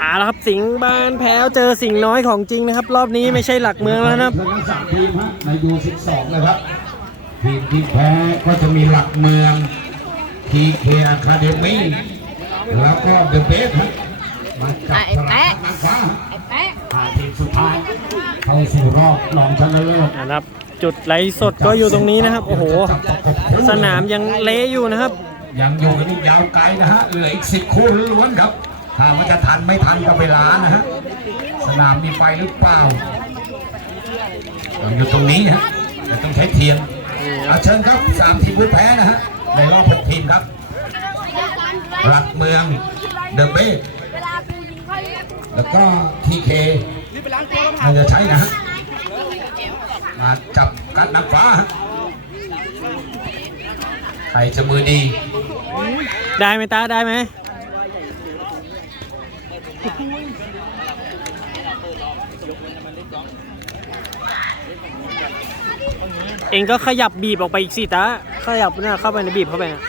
อ่าแล้วครับสิงห์บานแพ้วเจอสิงห์น้อยของจริงนะครับ รอบนี้ไม่ใช่หลักเมืองแล้วนะครับทั้งสามทีมฮะในยู12เลยครับทีมที่แพ้ก็จะมีหลักเมือง TK Academy แล้วก็เดอะเบสฮะมาจับไอ้แปะนางฟ้าไอ้แป๊ะผ่านทีมสุดท้ายเข้าสู่รอบรองชนะเลิศนะครับ จุดไลฟ์สดก็อยู่ตรงนี้นะครับโอ้โห สนามยังเละอยู่นะครับ ยังอยู่กันอีกยาวไกลนะฮะเหลืออีกสิบคู่ล้วนๆครับ ถามว่าจะทันไม่ทันก็เวลานะฮะ สนามมีไฟหรือเปล่ายังอยู่ตรงนี้ฮะแต่ต้องใช้เทียนอาเชิญครับสามทีมผู้แพ้นะฮะ ในรอบหกทีมครับ รักเมืองเดอะเบสแล้วก็ทีเคน่าจะใช้นะฮะมาจับกัดนักฟ้าใครจะมือดี ได้ไหมตาได้ไหม เองก็ขยับบีบออกไปอีกสิตาขยับเนี่ยเข้าไปในบีบเข้าไปนะ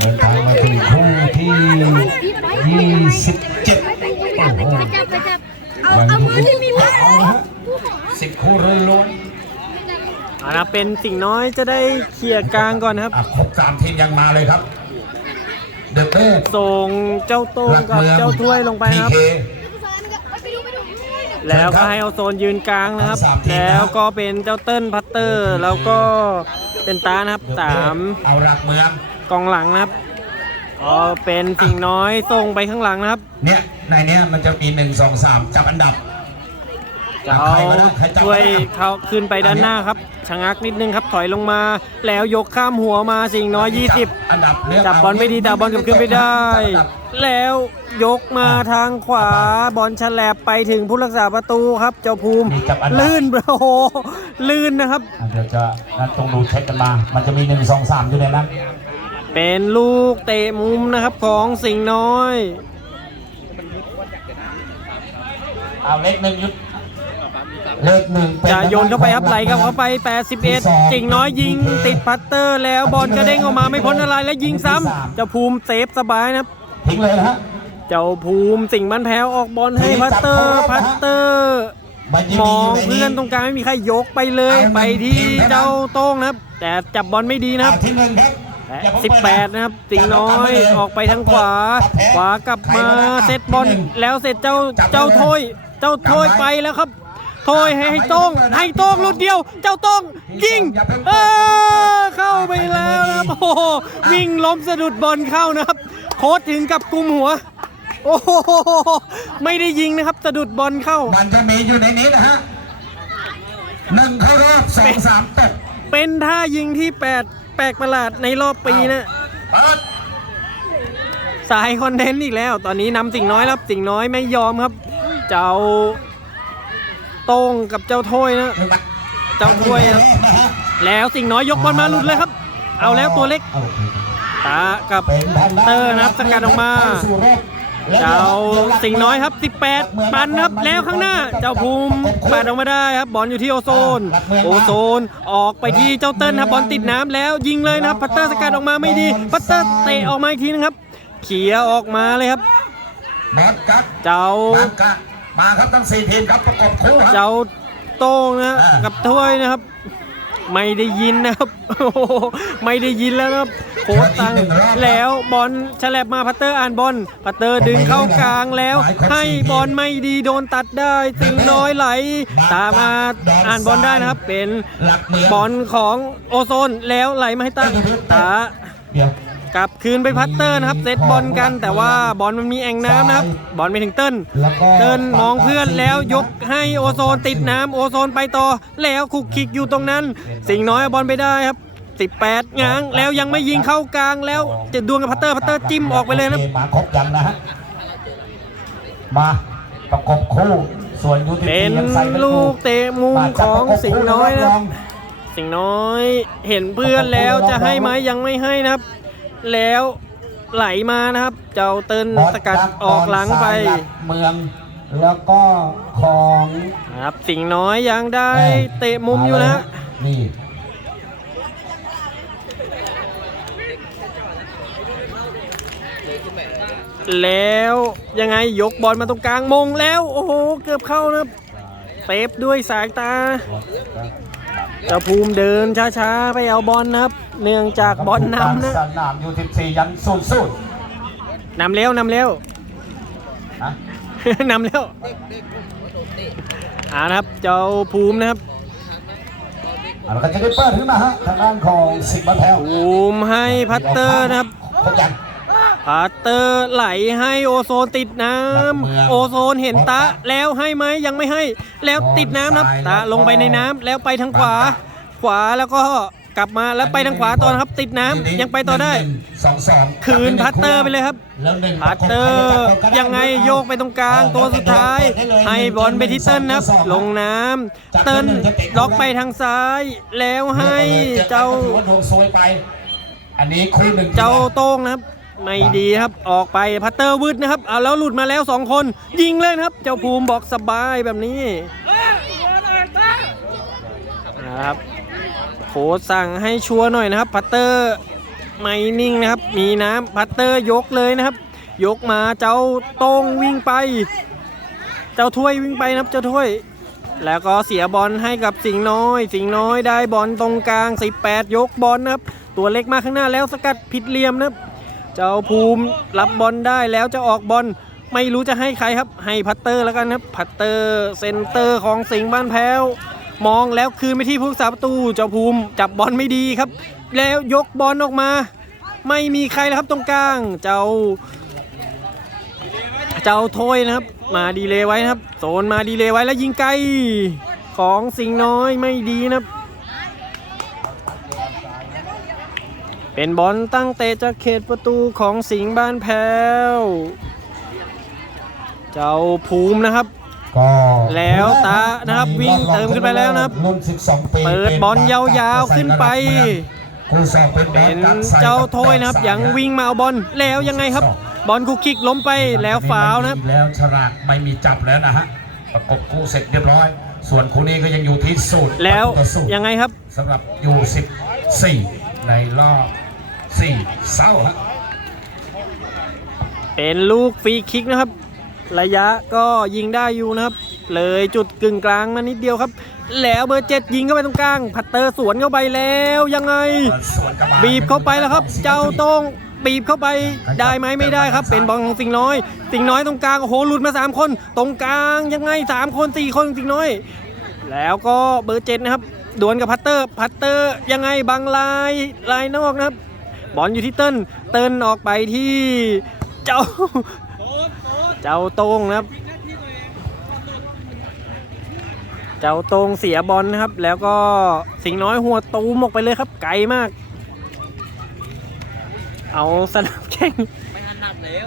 เดินทางมาถึงคู่ที่ 27ไปจับไปจับไปจับเอามือที่มีมือเอะฮะสิบคู่ล้วนอานะเป็นสิ่งน้อยจะได้เคลียร์กลางก่อนนะครับ ครบสามทีมยังมาเลยครับ สส่งเจ้าโต้งหลักกับเมืองเจ้าถ้วยลงไปทีนะครับเคไปดูไปดูแล้วก็ให้เอาโซนยืนกลางนะครับสามทีมนะแล้วก็เป็นเจ้าเติ้ลพัตเตอร์ แล้วก็เป็นตานะครับสามเอาหลักเมืองกองหลังนะครับก็เป็นสิ่งน้อยส่งไปข้างหลังนะครับ เนี่ยในเนี้ยมันจะมีหนึ่งสองสามจับอันดับจะใค เอารก็ได้ใครจับช่วยก็ได้เขาขึ้นไปด้านหน้าครับชะงักนิดนึงครับถอยลงมาแล้วยกข้ามหัวมาสิ่งน้อย 20อันดับเลือกจับบอลไม่ดีแต่บอลกลับขึ้นไปได้จับอันดับแล้วยกมาทางขวาบอลฉลับไปถึงผู้รักษาประตูครับ เจ้าภูมิมีจับอันดับลื่นโอ้โหลื่นนะครับอะเดี๋ยวจะนั่นต้องดูเช็คกันมา มันจะมีหนึ่งสองสามอยู่ในนั้นเป็นลูกเตะมุมนะครับของสิงห์น้อย เอาเลขหนึ่งยุด เลขหนึ่งเป็จะโยนเข้าไปครับไหลเข้าไป 81สิงห์น้อยยิงติดพัตเตอร์แล้วบอลกระเด้งออกมาไม่พ้นอะไรแล้วยิงซ้ำเจ้าภูมิเซฟสบายนะครับทิ้งเลยนะฮะเจ้าภูมิสิงห์บ้านแพ้วออกบอลให้พัตเตอร์พัตเตอร์มันยังมมีอองยู่ในเพื่อนตรงกลางไม่มีใครยกไปเลยเอาหนึ่งไปที่ทีมนะครับเจ้าโต้งนะครับ แต่จับบอลไม่ดีนะครับเอาที่หนึ่งครับและอย่าเพิ่งเปิด18นะครับ สิงห์น้อยออกไปทางขวา ขวากลับมาเซตบอลแล้วเสร็จเจ้าเจ้าโทยเจ้าโทยไปแล้วครับ โทยให้ให้โต้งให้โต้งลูกเดียว เจ้าโต้งยิงเออเข้าไปแล้วนะครับโอ้โหวิ่งล้มสะดุดบอลเข้านะครับ โค้ชถึงกับกุมหัว โอ้โหไม่ได้ยิงนะครับสะดุดบอลเข้า มันจะมีอยู่ในนี้นะฮะหนึ่งเข้ารอบสองสามตกเป็นท่ายิงที่แปลกแปลกประหลาดในรอบปีนะเปิดสายคอนเทนต์อีกแล้ว ตอนนี้นำสิ่งน้อยแล้วสิ่งน้อยไม่ยอมครับ เจ้า โต้งกับเจ้าถ้วยนะเจ้าถ้วยครับนะฮะแล้วสิ่งน้อยยกบอลมาหลุดเลยครับ เอาแล้วตัวเล็กอาตากับเป็นทางด้านเตอร์นะครับสกัดออกมาเข้สู่รอบและเจ้าดี๋ยวสิ่งน้อยครับ 18 ปันครับแล้วข้างหน้า เจ้าภูมิปัดออกมาได้ครับบอลอยู่ที่โอโซน โอโซนออกไปที่เจ้าเติ้ลครับบอลติดน้ำแล้วยิงเลยนะครับพัตเตอร์สกัดออกมาไม่ดีพัตเตอร์เตะออกมาอีกทีนึงครับเขี่ยออกมาเลยครับบอลกัดเจ้าบอลกัด มาครับทั้งสี่ทีมครับประกบคู่ครับ เจ้าโต้งนะอ่ากั กับถ้วยนะครับ ไม่ได้ยินนะครับโอ้โหไม่ได้ยินแล้วนะครับโค้ชตังแล้วบอลฉลับมาพัตเตอร์อ่านบอลพัตเตอร์ดึงเข้ากลางแล้ว ให้บอลไม่ดีโดนตัดได้สิงห์น้อยไหล ตามมาอ่านบอลได้นะครับ เป็นหลักเมืองบอลของโอโซนแล้วไหลมาให้ตาตา เดี๋ยว กลับคืนไปพัตเตอร์นะครับเซตบอลกัน แต่ว่าบอลมันมีแอ่งน้ำนะครับ บอลไม่ถึงเติ้ลแล้วก็เติ้ลมองเพื่อนแล้วยกให้โอโซนติดน้ำโอโซนไปต่อ แล้วคุกคิกอยู่ตรงนั้น สิงห์น้อยเอาบอลไปได้ครับ18ง้างแล้วยังไม่ยิงเข้ากลางแล้วจะดวลกับพัตเตอร์พัตเตอร์จิ้มออกไปเลยนะมาครบยังนะฮะมาประกบคู่ส่วนยูทีเป็นยังใส่ไม่ลูถูกเตะมุมของสิงห์น้อยนะครับสิงห์น้อยเห็นเพื่อนแล้วจะให้ไหมยังไม่ให้นะครับ แล้วไหลมานะครับ เจ้าเติ้ลสกัดออกหลังไปเมืองแล้วก็ของนะครับสิงห์น้อยยังได้เตะมุมอยู่นะฮะนี่แล้วยังไงยกบอลมาตรงกลางมงแล้ว โอ้โห เกือบเข้านะครับเซฟด้วยสายตา เจ้าภูมิเดินช้าๆ ไปเอาบอลนะครับ เนื่องจากบอลนำนะสนามอยู่14ยันศูนย์ศูนย์นำแล้วนำแล้วนะนำแล้วอ่านะครับ เจ้าภูมินะครับอะเราก็จะได้เปิดขึ้นมาฮะทางด้านของสิงห์บ้านแพ้วภูมิให้พัตเตอร์นะครับครบยัง พัตเตอร์ไหลให้โอโซนติดน้นักเมืองำโอโซนเห็นตะแล้วให้ไหมยังไม่ให้ แล้วติดน้ำนะครับมองซ้ายตะลงไปในน้ำแล้วไปทางขวา ขวาแล้วก็กลับมาแล้วไปทางขวาต่อนะครับ ติดน้ำยังไปต่อได้หนึ่งสองสองคืนพัตเตอร์ไปเลยครับแล้วหนึ่งพัตเตอร์ยังไงโยกไปตรงกลางตัวสุดท้าย ให้บอลไปที่เติ้ลนะครับลงน้ำเติ้ลล็อกไปทางซ้าย แล้วให้เจ้าถือว่าดวงซวยไปอันนี้คู่หนึ่งเจ้าโต้งนะครับ ไม่ดีครับออกไปพัตเตอร์วืดนะครับเอาแล้วหลุดมาแล้วสองคน ยิงเลยครับ เจ้าภูมิบอกสบายแบบนี้นะครับโค้ชสั่งให้ชัวร์หน่อยนะครับ พัตเตอร์ไม่นิ่งนะครับ มีน้ำพัตเตอร์ยกเลยนะครับ ยกมาเจ้าต้งวิ่งไป เจ้าถ้วยวิ่งไปนะครับเจ้าถ้วย แล้วก็เสียบอลให้กับสิงห์น้อย สิงห์น้อยได้บอลตรงกลาง 18 ยกบอลนะครับ ตัวเล็กมาข้างหน้าแล้วสกัดผิดเหลี่ยมนะครับ เจ้าภูมิรับบอลได้แล้วจะออกบอลไม่รู้จะให้ใครครับ ให้พัตเตอร์แล้วกันครับพัตเตอร์เซนเตอร์ของสิงห์บ้านแพ้ว มองแล้วคืนไปที่ผู้รักษาประตู เจ้าภูมิจับบอลไม่ดีครับ แล้วยกบอลออกมา ไม่มีใครแล้วครับตรงกลาง เจ้า เจ้าโทยนะครับ มาดีเลยไว้นะครับโซนมาดีเลยไว้แล้วยิงไกลของสิงห์น้อยไม่ดีนะครับ เป็นบอลตั้งเตะจากเขตประตูของสิงห์บ้านแพ้ว เจ้าภูมินะครับ ก็แล้วตานะครับวิ่งเติมขึ้นไปแล้วนะครับ รุ่น12ปีเปิดบอลยาวๆขึ้นไปคู่สอบเป็นเป็นเจ้าโทยนะครับ ยังวิ่งมาเอาบอลแล้วยังไงครับ บอลคุกคิกล้มไปแล้วฟาวล์นะครับ แล้วฉลากไม่มีจับแล้วนะฮะประกบคู่เสร็จเรียบร้อย ส่วนคู่นี้ก็ยังอยู่ที่สูตรแล้วต่อสูตรยังไงครับสำหรับอยู่14ในรอบ 4เศร้าฮะเป็นลูกฟรีคิกนะครับ ระยะก็ยิงได้อยู่นะครับ เลยจุดกึ่งกลางมานิดเดียวครับ แล้วเบอร์เจ็ดยิงเข้าไปตรงกลาง พัตเตอร์สวนเข้าไปแล้วยังไงสวนกลับมาบีบเข้าไปแล้วครับ เจ้าโต้งบีบเข้าไปได้ไหมไม่ได้ครับ เป็นบอลของสิงห์น้อย สิงห์น้อยตรงกลางโอ้โหหลุดมา 3 คน ตรงกลางยังไง 3 คน 4 คนสิงห์น้อย แล้วก็เบอร์เจ็ดนะครับดวลกับพัตเตอร์พัตเตอร์ยังไงบางลายลายนอกนะครับ บอลอยู่ที่เติ้ลเติ้ลออกไปที่เจ้า เจ้าโต้งนะครับ เจ้าโต้งเสียบอลนะครับ แล้วก็สิงน้อยหัวตูมออกไปเลยครับ ไกลมาก เอาสนามแข่งไม่ถนัดแล้ว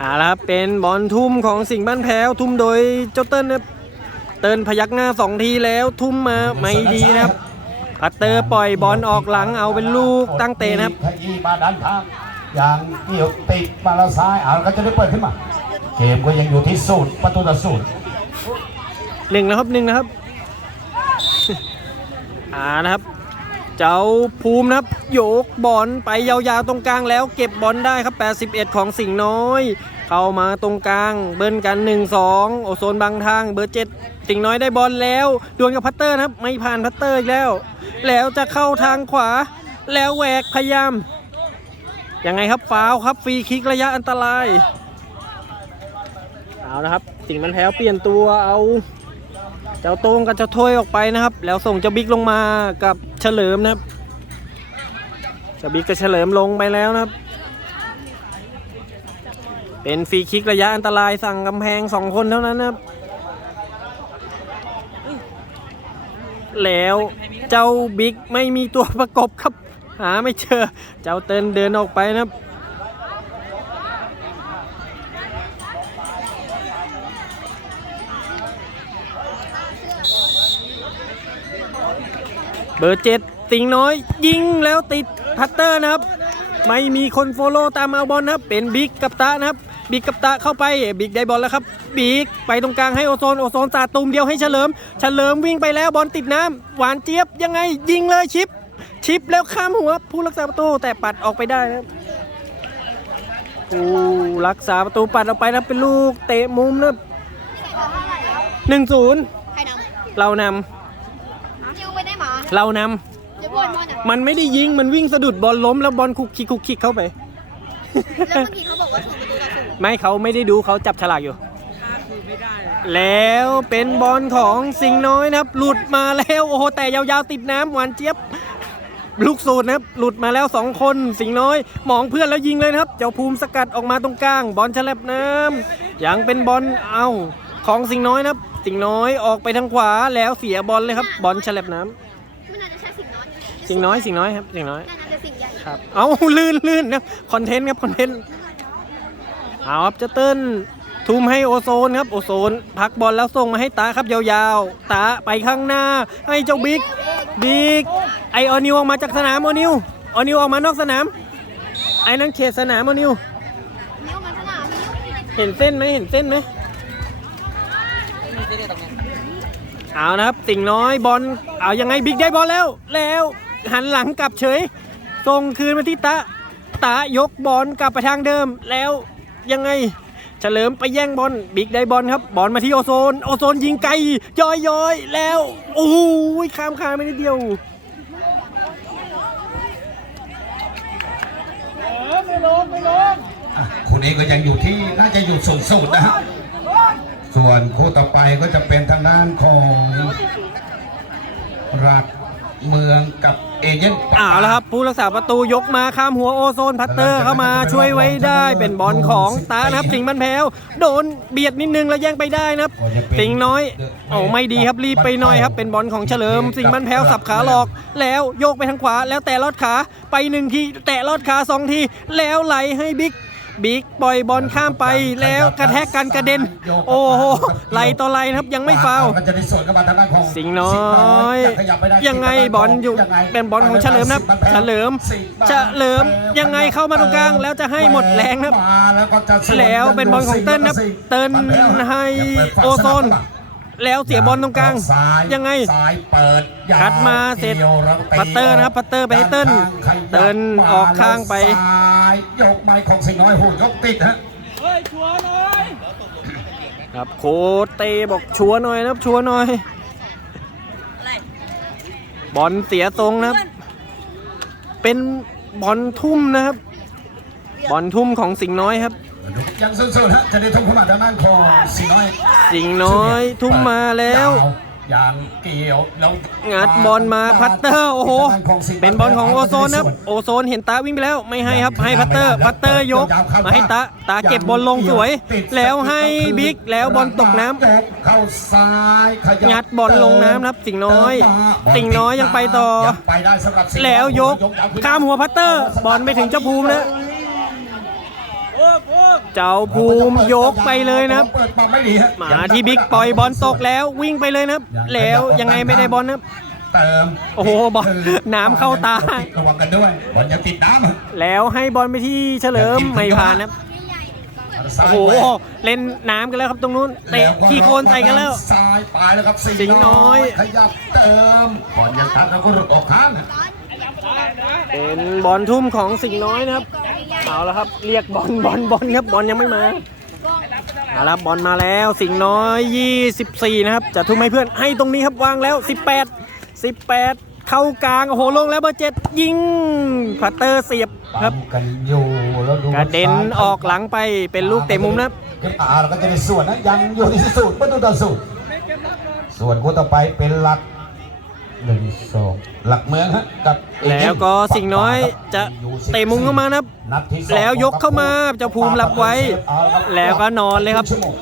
อ่าล้วครับเป็นบอลทุ่มของสิงห์บ้านแพ้วทุ่มโดยเจ้าเติ้ลนะเติ้ลพยักหน้าสองทีแล้วทุ่มมาไม่ดีนะครับ พัตเตอร์ปล่อยบอลออกหลังเอาเป็นลูกตั้งเตะนะครับขยี้มาด้านข้างอย่างเกี่ยวติดมาแล้วซ้ายเอาก็จะได้เปิดขึ้นมา เกมก็ยังอยู่ที่สูตรประตูต่อสูตรหนึ่งนะครับหนึ่งนะครับอ่านะครับ เจ้าภูมินะครับโยกบอลไปยาวๆตรงกลางแล้ว เก็บบอลได้ครับ 81 ของสิงห์น้อย เข้ามาตรงกลาง เบิ้ลกัน 1-2 โอโซนบางทางเบอร์7 สิงน้อยได้บอลแล้วดวลกับพัตเตอร์นะครับ ไม่ผ่านพัตเตอร์อีกแล้ว แล้วจะเข้าทางขวา แล้วแหวกพยายามยังไงครับฟาวครับฟรีคิกระยะอันตรายเอานะครับ สิงมันแพ้วเปลี่ยนตัวเอาเจ้าโต้งกับเจ้าถ้วยออกไปนะครับ แล้วส่งเจ้าบิ๊กลงมากับเฉลิมนะครับเจ้าบิ๊กกับเฉลิมลงไปแล้วนะครับ เป็นฟรีคิกระยะอันตรายสั่งกำแพงสองคนเท่านั้นนะครับ แล้วเจ้าบิ๊กไม่มีตัวประกบครับ หาไม่เจอ เจ้าเตินเดินออกไปนะครับเบอร์เจ็ดสิงน้อย ยิงแล้วติดพัตเตอร์นะครับ ไม่มีคนโฟโล่ตามเอาบอลนะครับ เป็นบิ๊กกับตะนะครับ บิ๊กกับตะเข้าไปบิ๊กได้บอลแล้วครับบิ๊กไปตรงกลางให้โอโซนโอโซนสาดตูมเดียวให้เฉลิม เฉลิมวิ่งไปแล้วบอลติดน้ำหวานเจี๊ยบยังไงยิงเลยชิป ชิปแล้วข้ามหัวผู้รักษาประตูแต่ปัดออกไปได้นะครับผู้รักษาประตูปัดออกไปแล้วเป็นลูกเตะมุมนะครับหนึ่งศูนย์ใครนเรานำจิวไปได้หมาำเรานเดี๋ยวบอลบอลอะำมันไม่ได้ยิงมันวิ่งสะดุดบอลล้มแล้วบอลคุกคิกคุกคิกเข้าไปแล้วเมื่อกี้เขาบอกว่าถูก ไม่เขาไม่ได้ดูเขาจับฉลากอยู่แล้วเป็นบอลของสิงห์น้อยนะครับ หลุดมาแล้วโอ้โหแต่ยาวๆติดน้ำหวานเจี๊ยบ ลูกสูตรนะครับ หลุดมาแล้วสองคนสิงห์น้อยมองเพื่อนแล้วยิงเลยนะครับ เจ้าภูมิสกัดออกมาตรงกลาง บอลฉลับน้ำยังเป็นบอลเอาของสิงห์น้อยนะครับ สิงห์น้อยออกไปทางขวาแล้วเสียบอลเลยครับ บอลฉลับน้ำไม่น่าจะใช่สิ่งน้อยสิงห์น้อยสิงห์น้อยครับสิงห์น้อย น่าจะสิ่งใหญ่ครับ เอาลื่นลื่นนะคอนเทนต์ครับคอนเทนต์ เอาครับจะเติ้ลทุ่มให้โอโซนครับโอโซนพักบอลแล้วส่งมาให้ตาครับยาวๆ ตาไปข้างหน้า ให้เจ้าบิ๊กบิ๊กไอออนิวออกมาจากสนามออนิวออนิวออกมานอกสนาม ไอ้นั่นเขตสนามออนิวเห็นเส้นไหมเห็นเส้นไหมเอานะครับสิ่งน้อยบอลเอายังไงบิ๊กได้บอลแล้ว แล้วหันหลังกลับเฉยส่งคืนมาที่ตะตะยกบอลกลับไปทางเดิมแล้ว ยังไง เฉลิมไปแย่งบอลบิ๊กได้บอลครับ บอลมาที่โอโซน โอโซนยิงไกลย้อยย้อยแล้ว โอ้ยข้ามคาไปนิดเดียวอะคู่นี้ก็ยังอยู่ที่น่าจะอยู่สูงสุดนะฮะส่วนคู่ต่อไปก็จะเป็นทางด้านของรัฐ เมืองกับเอเย่นเอาแล้วครับ ผู้รักษาประตูยกมาข้ามหัวโอโซนพัตเตอร์เข้ามาช่วยไว้ได้เป็นบอลของตานะครับสิงห์บันแพ้วโดนเบียดนิดนึงแล้วแย่งไปได้นะครับ สิงห์น้อยโอ้ไม่ดีครับรีบไปหน่อยครับเป็นบอลของเฉลิม สิงห์บันแพ้วสับขาหลอก แล้วโยกไปทางขวาแล้วแตะลอดขาไปหนึ่งทีแตะลอดขาสองทีแล้วไหลให้บิ๊ก บิ๊กปล่อยบอลข้ามไปแล้วกระแทกกันกระเด็น โอ้โหไหลต่อไหลนะครับยังไม่ฟาวล์ก็จะได้ส่วนกับทางด้านของสิงห์น้อยจะขยับไปด้ยังไงบอลอยู่งไงเป็นบอลของเฉลิมนะครับเฉลิมเฉลิมยังไงเข้ามาตรงกลางแล้วจะให้หมดแรงนะครับมาแล้วก็จะส่แล้วเป็นบอลของเติ้ลนะครับเติ้ลให้โอโซน แล้วเสียบอลตรงกลางซ้ายังไงซ้ายเปิดยาวคัดมาเสร็จกี่ยวแล้วตีพัตเตอร์นะครับพัตเตอร์ไปให้เติ้ลด้านข้างขยับเติ้ลออกข้างไปซ้ายยกไม้ของสิงห์น้อยหูยกติดฮะครับโค้ชเตบอกชัวร์หน่อยนะครับชัวร์หน่อย บอลเสียทรงนะครับ เป็นบอลทุ่มนะครับ บอลทุ่มของสิงห์น้อยครับ ยังสุดๆฮะจะได้ทุ่มเข้ามาทางด้านของสิงห์น้อยสิงห์น้อยทุ่มมาแล้วยางเกี่ยวแล้วงัดบอลมาพัตเตอร์โอ้โหทางด้านของสิห์เป็นบอลของโอโซนนะครับโอโซนเห็นตาวิ่งไปแล้วไม่ให้ครับให้พัตเตอร์พัตเตอร์ยกมาให้ตาตาเก็บบอลลงสวย แล้วให้บิ๊กแล้วบอลตกน้ำยกเข้าซ้ายขยับงัดบอลลงน้ำนะครับสิงห์น้อย สิงห์น้อยยังไปต่อยังไปได้สำหรับสิงห์น้อแล้วยกข้ามหัวพัตเตอร์บอลไปถึงเจ้าภูมินะ เจ้าภูมิยกไปเลยนะครับ เปิดมาไม่ดีฮะมาที่บิ๊กปล่อยบอลตกแล้ววิ่งไปเลยนะครับ แล้วยังไงไม่ได้บอลนะครับ เติมโอ้โหบอลน้ำเข้าตา ระวังกันด้วยบอลอย่าติดน้ำฮะแล้วให้บอลไปที่เฉลิมไม่ผ่านนะครับ โอ้โหเล่นน้ำกันแล้วครับตรงนู้นเตะขี้โคลนใส่กันแล้ว ซ้ายไปแล้วครับสิงห์น้อย ขยับเติมบอลยังทันแล้วก็หลุดออกข้างฮะ เป็นบอลทุ่มของสิงห์น้อยนะครับ เอาแล้วครับ เรียกบอลบอลบอลครับบอลยังไม่มาเอาละครับบอลมาแล้วสิงห์น้อย 24 นะครับ จะทุ่มให้เพื่อนให้ตรงนี้ครับวางแล้ว 18 18 เข้ากลางโอ้โหลงแล้วเบอร์เจ็ดยิงพัตเตอร์เสียบครับปั๊มกันอยู่แล้วดูกระเด็นออกหลังไปเป็นลูกเตะมุมนะครับขึ้นมาแล้วก็จะได้ส่วนนะยังอยู่ที่สูตรประตูต่อสูตรส่วนคู่ต่อไปเป็นหลัก หนึ่งสองหลักเมืองฮะกับเอเย่นแล้วก็สิ่งน้อยจะเตะมุมเข้ามานะครับนัดที่สองแล้วยกเข้ามาเจ้าภูมิรับไว้ แล้วก็นอนเลยครับชั่วโมง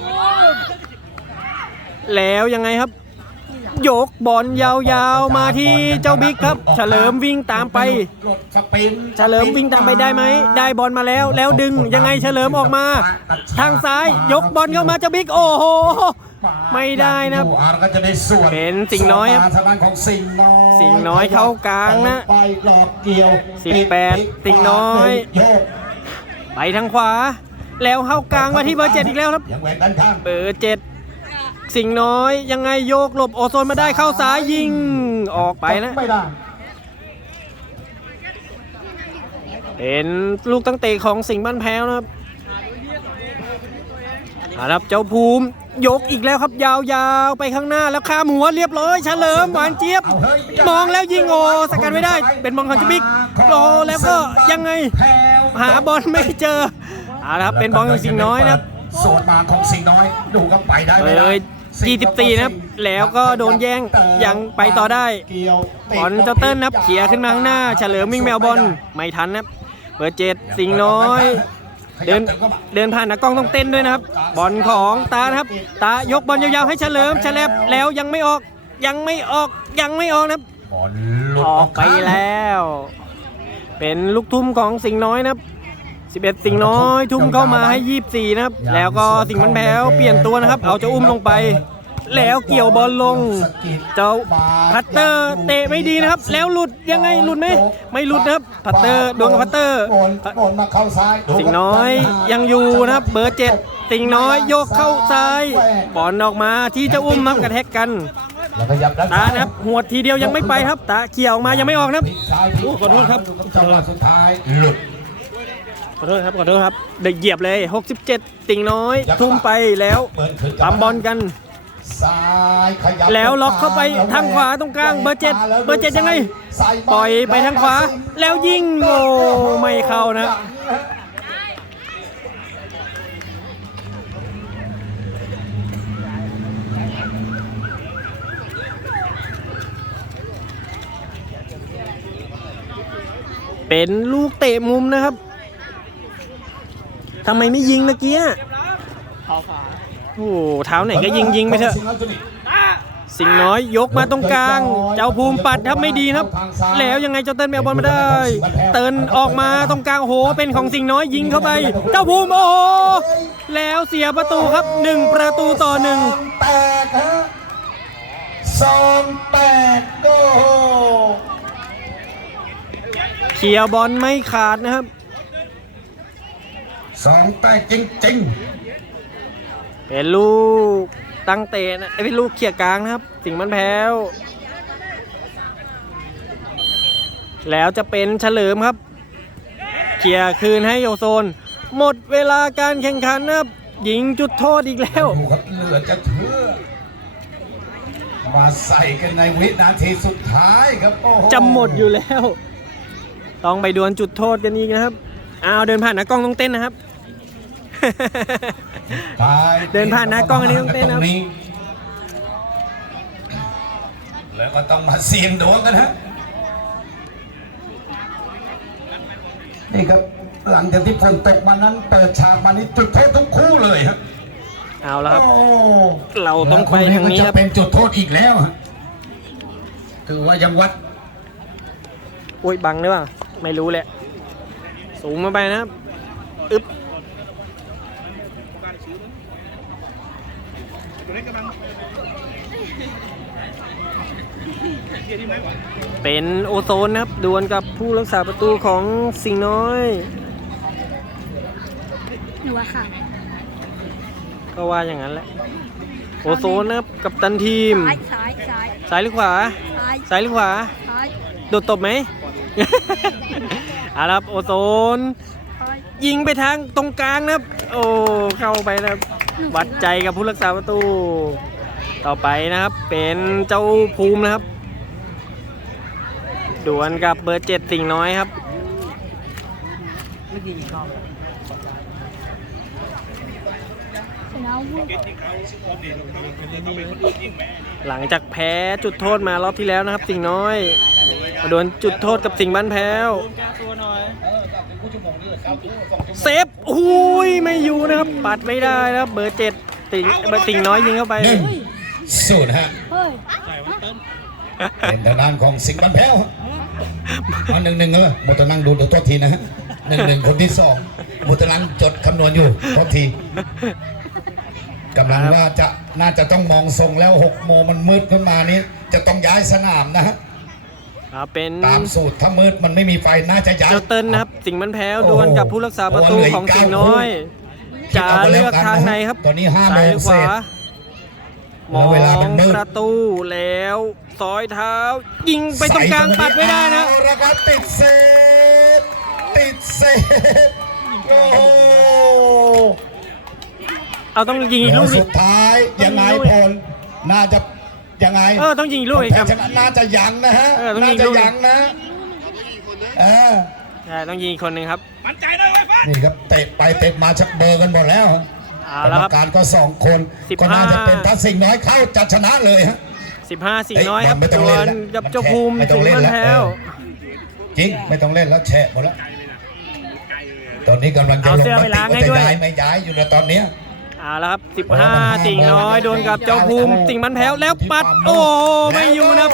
แล้วยังไงครับ ยกบอลยาวๆมาที่เจ้าบิ๊กครับ เฉลิมวิ่งตามไปรถสปรินต์เฉลิมวิ่งตามไปได้ไหมได้บอลมาแล้ว แล้วดึงยังไงเฉลิมออกมา ทางซ้ายยกบอลเข้ามาเจ้าบิ๊กโอ้โห ไม่ได้นะครับอ่าแล้วก็จะได้ส่วนเป็นสิ่งน้อยครับส่วมาทางด้านของสิ่งน้อยสิ่งน้อยเข้ากลางนะไปหลอกเกี่ยวสิบแปดปิสิ่งน้อยโยกไปทางขวา แล้วเข้ากลางมาที่เบอร์เจ็ดอีกแล้วครับยังแหวนด้านข้างเบอร์เจ็ดสิงห์น้อยยังไงโยกหลบโอโซนมาได้เข้าซ้ายยิงออกไปนะไม่ได้เป็นลูกตั้งเตะของสิงห์บ้านแพ้วนะครับเอาละครับเจ้าภูมิ ยกอีกแล้วครับยาวๆ ไปข้างหน้าแล้วข้ามหัวเรียบร้อยเฉลิมหวานเจี๊ยบเอาเฮ้ยมองแล้วยิงโอสกัดไม่ได้ เป็นบอลของจิมิกโอแล้วก็ยังไงแผ่วหาบอลไม่เจอเอาละครับเป็นบอลของสิงห์น้อยนะครับสวนมาของสิงห์น้อยดูครับไปได้เบไม่อได้ร์24นะครับแล้วก็โดนแย่งยังไปต่อได้เกี่ยวติดบอลเจ้าเติ้ลนะครับเขี่ยขึ้นมาข้างหน้า เฉลิมวิ่งแมวบอลไม่ทันนะครับเบอร์เจ็ดสิงห์น้อย เดินเดินผ่านนักกล้องต้องเต้นด้วยนะครับ บอลของตานะครับ ตายกบอลยาวๆให้เฉลิมเฉลบแล้วยังไม่ออกยังไม่ออกยังไม่ออกนะครับบอลหลุดออกไปข้างแล้ว เป็นลูกทุ่มของสิงห์น้อยนะครับ11 สิงห์น้อยทุ่มเข้ามาให้ 24 นะครับ แล้วก็สิงห์มันแพ้วเปลี่ยนตัวนะครับ เอาเจ้าอุ้มลงไป แล้วเกี่ยวบอลลงสะกิดเจ้าพัตเตอร์เตะไม่ดีนะครับ แล้วหลุดยังไงหลุดไหมไม่หลุดนะครับพัตเตอร์ดวงกับพัตเตอร์บอลบอลมาเข้าซ้ายดูครับสิงห์น้อยยังอยู่นะครับเบอร์เจ็ดสิงห์น้อยโยกเข้าซ้ายบอลออกมาที่เจ้าอุ้มนับกระแทกกันแล้วขยับด้านตานะครับหัวดทีเดียวยังไม่ไปครับ ตาเขี่ยวออกมายังไม่ออกนะครับพลิกซ้ายพลิกโอ้ขอโทษครับดูจังหวะสุดท้ายหลุดขอโทษครับขอโทษครับเด็กเหยียบเลย 67 ติงน้อย ทุ่มไปแล้วเปิดคืนปั๊มบอลกัน ซ้ายขยับแล้วล็อกเข้าไปทางขวาตรงกลางเบอร์เจ็ดเบอร์เจ็ดยังไงใส่บปล่อยไปทางขวา แล้วยิงโอ้ไม่เข้านะเป็นลูกเตะมุมนะครับ ทำไมไม่ยิงเมื่อกี้อะโอ้ โหเท้าไหนก็ยิงยิงไปเถอะสิงห์น้อยยกมาตรงกลาง เจ้าภูมิปัดครับไม่ดีนะครับ แล้วยังไงเจ้าเติ้ลไม่เอาบอลมาได้ เติ้ลออกมาตรงกลางโอ้โหเป็นของสิงห์น้อยยิงเข้าไป เจ้าภูมิโอ้โหแล้วเสียประตูครับหนึ่งประตูต่อหนึ่งแปดฮะสองแปดโอ้โหเคลียร์บอลไม่ขาดนะครับสองแปดจริง เป็นลูกตั้งเตะนะเอ้ยเป็นลูกเขี่ยกลางนะครับ สิงห์มันแพ้ว แล้วจะเป็นเฉลิมครับ เขี่ยคืนให้โยโซน หมดเวลาการแข่งขันนะครับยิงจุดโทษอีกแล้ๆวดูครับเหลือจะเชื่อมาใส่กันในวินาทีสุดท้ายครับโอ้โหจำหมดอยู่แล้ว ต้องไปดวลจุดโทษกันอีกนะครับอ้าวเดินผ่านนักกล้องต้องเต้นนะครับไป เดินผ่านหน้ากล้องอันนี้ต้องเต้นนะครับตรงแล้วก็ต้องมาเสี่ยงดวงกันฮะ นี่ครับหลังจากที่ฝนตกมานั้นเปิดฉากมานี้จุดโทษทุกคู่เลยฮะเอาแล้วครับ โอ้เราต้องไปทางนี้ครับแล้วก็จะเป็นจุดโทษอีกแล้วฮะถือว่ายังวัด อุ้ยบังหรือเปล่าไม่รู้แหละ สูงมาไปนะครับ อึ๊บ เป็นโอโซนนะครับดวลกับผู้รักษาประตูของสิงห์น้อยหนูอะค่ะก็ว่าอย่างนั้นแหละโอโซนนะครับกับตันทีม ซ้ายซ้ายซ้ายซ้ายหรือขวา ซ้ายซ้ายหรือขวา ซ้ายโดดตบไหม เอาละครับโอโซน ซ้ายยิงไปทางตรงกลางนะครับ โอ้เข้าไปนะครับ วัดใจกับผู้รักษาประตู ต่อไปนะครับ เป็นเจ้าภูมินะครับ ดวลกับเบอร์เจ็ดสิงห์น้อยครับชนะวุ้หลังจากแพ้จุดโทษมารอบที่แล้วนะครับ สิงห์น้อยมาดวลจุดโทษกับสิงห์บ้านแพ้วเซฟอุ้ยไม่อยู่นะครับ ปัดไม่ได้นะครับเบอร์เจ็ดสิงห์เบอร์สิงห์น้อยยิงเข้าไปหนึ่งศูนย์ฮะเฮ้ยเป็นทางด้านของสิงห์บันแพ้ว ฮะมาหนึ่งหนึ่งเออหมดตนั่งดูเดี๋ยวโทษทีนะฮะหนึ่งหนึ่งคนที่สองหมดตนั่งจดคำนวณอยู่โทษทีกำลังว่าจะน่าจะต้องมองทรงแล้วหกโมงมันมืดขึ้นมานี้ จะต้องย้ายสนามนะฮะอ่าเป็นตามสูตรถ้ามืดมันไม่มีไฟน่าจะย้ายเจ้าเติ้ลนะครับ สิงห์มันแพ้วโอ้ดโหวลกับผู้รักษาประตูโอ้เหลืออีกของสิงห์เก้าน้อยคิดจะเอาไว้แล้เลืวอกกันทางนะไหนครับตอนนี้ห้าโมซ้ายงหรือขเศวาษมองแล้วเวลามันมืดประตูแล้ว ซอยเท้า ยิงไปตรงกลางปัดไม่ได้นะใส่เข้าปแล้วครับติดเซฟติดเซเซตโอ้โหเอาต้องยิงอีกลูกแล้วดิสุดท้ายยังไงพลน่าจะยังไงเออต้องยิงอีกลูกอีกครับแพ้ชนะน่าจะยังนะฮะเออต้องยิน่างจะลูก ยังนะเออ ใช่ต้องยิงอีกคนหนึ่งครับนี่ครับเตะไปเตะมาชักเบอร์กันหมดแล้วเอากรแล้วรมครับการก็สองคน สิบก็น่าจะห้าเป็นทัศสิงห์น้อยเข้าจัดชนะเลยฮะ 15สิงห์น้อยครับไม่ต้องส่เล่วนนแล้วกับมันเจ้าภูมิไม่ต้สิองงเล่ห์นบ้านแล้วแพ้วเออจริงไม่ต้องเล่นแล้วแฉะหมดแล้วตอนนี้กำลังจะเอาลงเสื้อมไปติล้างให้ว่าจะด้วยย้ายไม่ย้ายอยู่ในตอนเนี้ยเอาแล้วครับ15สิงห์น้อยโดนกับเจ้าภูมิสิงห์บ้านแพ้วแล้วปัดโอ้ไม่อยู่นะครับ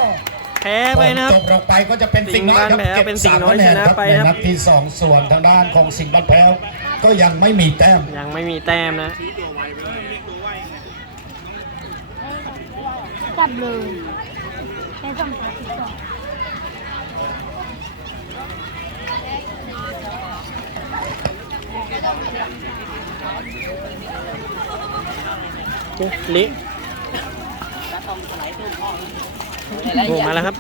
แพ้ไปนะครับจบลงไปก็จะเป็นสิงห์น้อยครับสิงห์บ้านแพ้วเก็บเป็นสิงห์สามน้อยคะแนนชนะครับไปในครับนัดที่สองส่วนทางด้านของสิงห์บ้านแพ้วก็ยังไม่มีแต้มยังไม่มีแต้มนะ กลับเลยในสองพันสิบสองลิโอ้มาแล้วครับ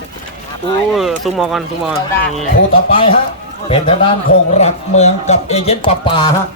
อู้ซูมมอก่อนซูมมอก่อนนี่คู่ต่อไปฮะ เป็นทางด้านของรักเมืองกับเอเจนต์ป่าป่าฮะ